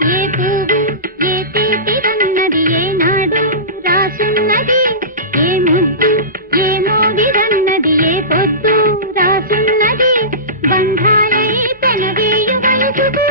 ఏ పువ్వు ఏ తీపిదన్నది ఏనాడు రాసున్నది ఏ ముద్దు ఏ మోగిదన్నది ఏ పొద్దు రాసున్నది బంధాలై పెనవేయు వయసుకు